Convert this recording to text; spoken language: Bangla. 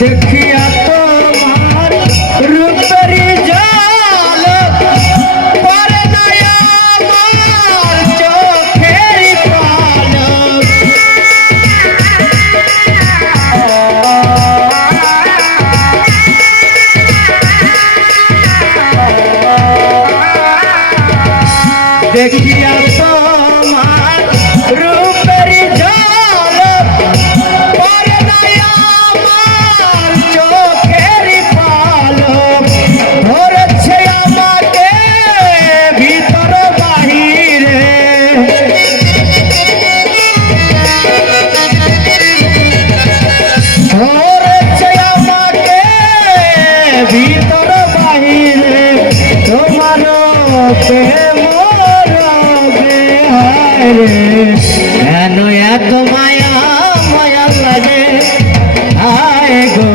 দেখিয়া তোমার রূপের জাল পরে না আমার চোখের পালক। দেখিয়া তোমার রূপের জাল পরে না আমার চোখের পালক। ধরেছে আমাকে ভিতর বাহিরে, ধরেছে আমাকে ভিতর বাহিরে। তোমার প্রেম রোগে হায়রে, কেন এত মায়া মায়া লাগে হায় গো।